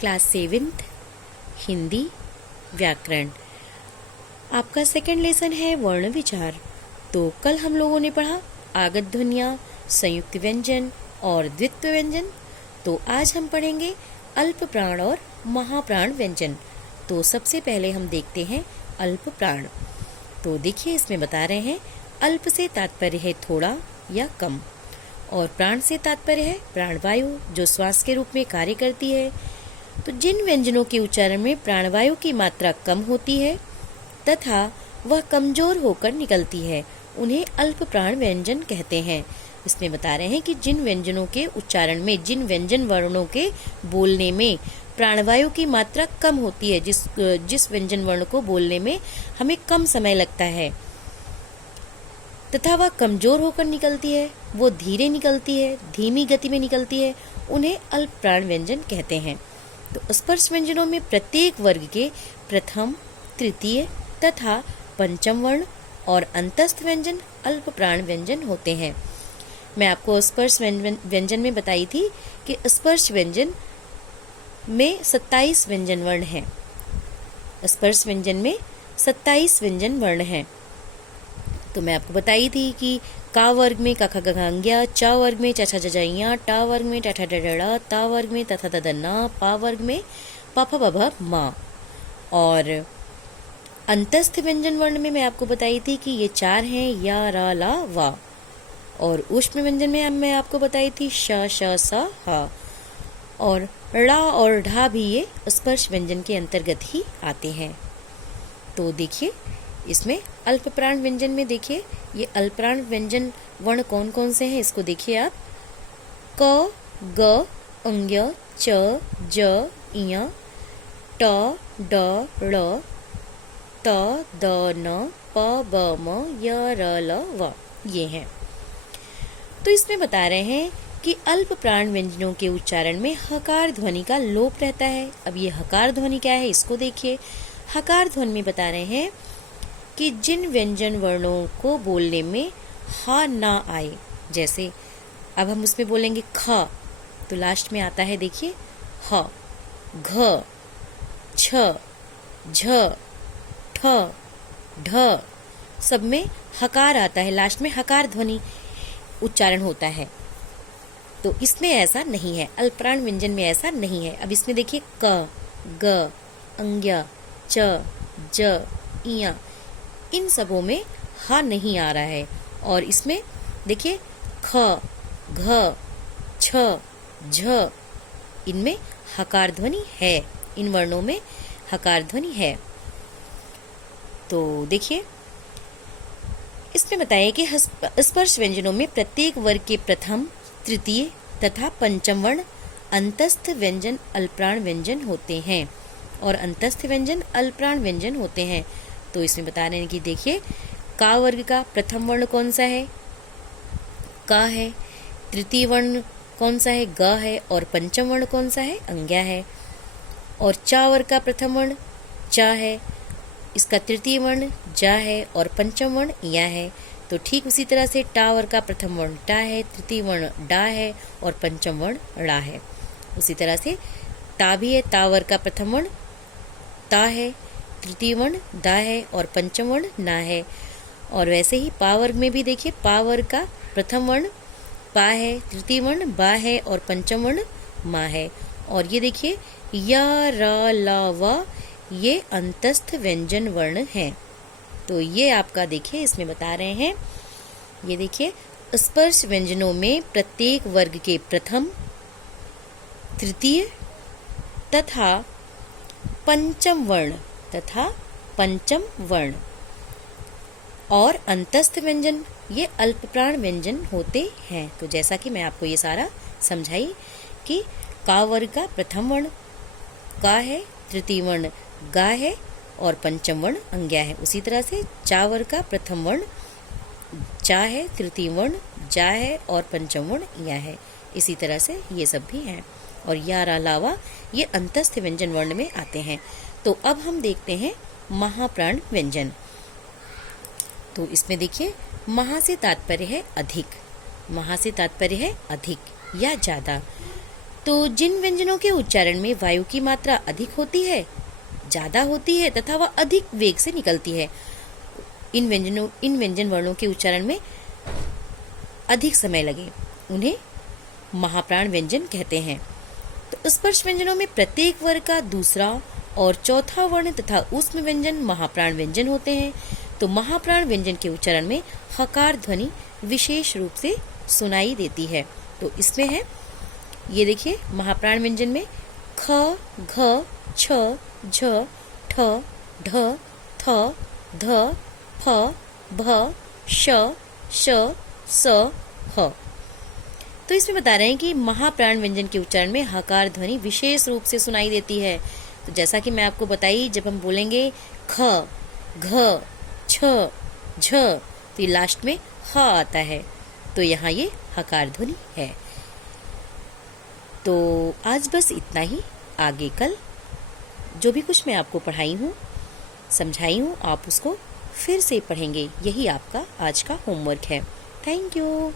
Class 7th Hindi व्याकरण। आपका second lesson है वर्ण विचार। तो कल हम लोगों ने पढ़ा आगत ध्वनियाँ, संयुक्त व्यंजन और द्वित्व व्यंजन। तो आज हम पढ़ेंगे अल्प प्राण और महाप्राण व्यंजन। तो सबसे पहले हम देखते हैं अल्प प्राण। तो देखिए इसमें बता रहे हैं अल्प से तात्पर्य है थोड़ा या कम, और प्राण से तात्पर्य है प्राणवायु जो श्वास के रूप में कार्य करती है। तो जिन व्यंजनों के उच्चारण में प्राणवायु की मात्रा कम होती है तथा वह कमजोर होकर निकलती है उन्हें अल्प प्राण व्यंजन कहते हैं। इसमें बता रहे हैं कि जिन व्यंजनों के उच्चारण में, जिन व्यंजन वर्णों के बोलने में प्राणवायु की मात्रा कम होती है, जिस व्यंजन वर्ण को बोलने में हमें कम समय लगता है तथा वह कमजोर होकर निकलती है, वो धीरे निकलती है, धीमी गति में निकलती है, उन्हें अल्प प्राण व्यंजन कहते हैं। तो स्पर्श व्यंजनों में प्रत्येक वर्ग के प्रथम, तृतीय तथा पंचम वर्ण और अंतस्थ व्यंजन अल्प प्राण व्यंजन होते हैं। मैं आपको स्पर्श व्यंजन में बताई थी कि स्पर्श व्यंजन में 27 व्यंजन वर्ण हैं। स्पर्श व्यंजन में 27 व्यंजन वर्ण हैं। तो मैं आपको बताई थी कि का वर्ग में क ख ग घ अंग्या, च वर्ग में च छ ज झ ञ, ट वर्ग में ठ ठ ड ढ ड़, त वर्ग में त थ द ध न, प वर्ग में प फ ब भ म। और अंतस्थ व्यंजन वर्ण में मैं आपको बताई थी कि ये 4 हैं या र ला वा। और ऊष्म व्यंजन में मैं आपको बताई थी श श स ह। और ड़ा और ढा भी ये स्पर्श व्यंजन के अंतर्गत ही आते हैं। तो देखिए इसमें अल्प प्राण व्यंजन में देखिए ये अल्प प्राण व्यंजन वर्ण कौन कौन से हैं इसको देखिए आप। क, ग, अंग्य, च, ज, ञ, ट, ड, ड़, त, द, न, प, ब, म, य, र, ल, व ये हैं। तो इसमें बता रहे हैं कि अल्प प्राण व्यंजनों के उच्चारण में हकार ध्वनि का लोप रहता है। अब ये हकार ध्वनि क्या है इसको देखिए। हकार ध्वनि में बता रहे हैं कि जिन व्यंजन वर्णों को बोलने में हा ना आए, जैसे अब हम उसमें बोलेंगे ख, तो लास्ट में आता है देखिए ह, घ, छ, झ, ठ, ढ, सब में हकार आता है, लास्ट में हकार ध्वनि उच्चारण होता है। तो इसमें ऐसा नहीं है, अल्प प्राण व्यंजन में ऐसा नहीं है। अब इसमें देखिए क, ग, अंग्या, च, ज, ञ, इन सबों में हा नहीं आ रहा है। और इसमें देखिए ख, घ, छ, झ, इनमें हकार ध्वनि है, इन वर्णों में हकार ध्वनि है। तो देखिए इसमें बताया कि स्पर्श व्यंजनों में प्रत्येक वर्ग के प्रथम, तृतीय तथा पंचम वर्ण अंतस्थ व्यंजन अल्पप्राण व्यंजन होते हैं और अंतस्थ व्यंजन अल्पप्राण व्यंजन होते हैं। तो इसमें बता रहे हैं कि देखिए का वर्ग का प्रथम वर्ण कौन सा है, का है। तृतीय वर्ण कौन सा है, ग है। और पंचम वर्ण कौन सा है, अंग्या है। और चा वर्ग का प्रथम वर्ण चा है, इसका तृतीय वर्ण जा है और पंचम वर्ण या है। तो ठीक उसी तरह से टा वर्ग का प्रथम वर्ण टा है, तृतीय वर्ण डा है और पंचम वर्ण ड़ा है। उसी तरह से ता भी है, ता वर्ग का प्रथम वर्ण ता है, तृतीय वर्ण दा है और पंचम वर्ण ना है। और वैसे ही पा वर्ग में भी देखिए पा वर्ग का प्रथम वर्ण पा है, तृतीय वर्ण बा है और पंचम वर्ण मा है। और ये देखिए या, र, ल, व ये अंतस्थ व्यंजन वर्ण हैं। तो ये आपका देखिए इसमें बता रहे हैं, ये देखिए स्पर्श व्यंजनों में प्रत्येक वर्ग के प्रथम, तृतीय तथा पंचम वर्ण और अंतस्थ व्यंजन ये अल्प प्राण व्यंजन होते हैं। तो जैसा कि मैं आपको ये सारा समझाई कि का वर्ग का प्रथम वर्ण का है, तृतीय वर्ण गा है और पंचम वर्ण अंग्या है। उसी तरह से चा वर्ग का प्रथम वर्ण चा है, तृतीय वर्ण जा है और पंचम वर्ण या है। इसी तरह से ये सब भी हैं। और या, रा, लावा ये अंतस्थ व्यंजन वर्ण में आते हैं। तो अब हम देखते हैं महाप्राण व्यंजन। तो इसमें देखिए महा से तात्पर्य है अधिक, महा से तात्पर्य है अधिक या ज्यादा। तो जिन व्यंजनों के उच्चारण में वायु की मात्रा अधिक होती है, ज्यादा होती है तथा वह अधिक वेग से निकलती है, इन व्यंजन वर्णों के उच्चारण में अधिक समय लगे, उन्हें महाप्राण व्यंजन कहते हैं। तो स्पर्श व्यंजनों में प्रत्येक वर्ग का दूसरा और चौथा वर्ण तथा ऊष्म व्यंजन महाप्राण व्यंजन होते हैं। तो महाप्राण व्यंजन के उच्चारण में हकार ध्वनि विशेष रूप से सुनाई देती है। तो इसमें है, ये देखिए, महाप्राण व्यंजन में ख, घ, छ, झ, ठ, ढ, थ, ध, फ, भ, श, श, स, ह। तो इसमें बता रहे हैं कि महाप्राण व्यंजन के उच्चारण में हकार ध्वनि विशेष रूप से सुनाई देती है। तो जैसा कि मैं आपको बताई, जब हम बोलेंगे ख, घ, छ, झ, तो ये लास्ट में ह आता है, तो यहाँ ये हकार ध्वनि है। तो आज बस इतना ही। आगे कल जो भी कुछ मैं आपको पढ़ाई हूँ, समझाई हूँ, आप उसको फिर से पढ़ेंगे। यही आपका आज का होमवर्क है। Thank you.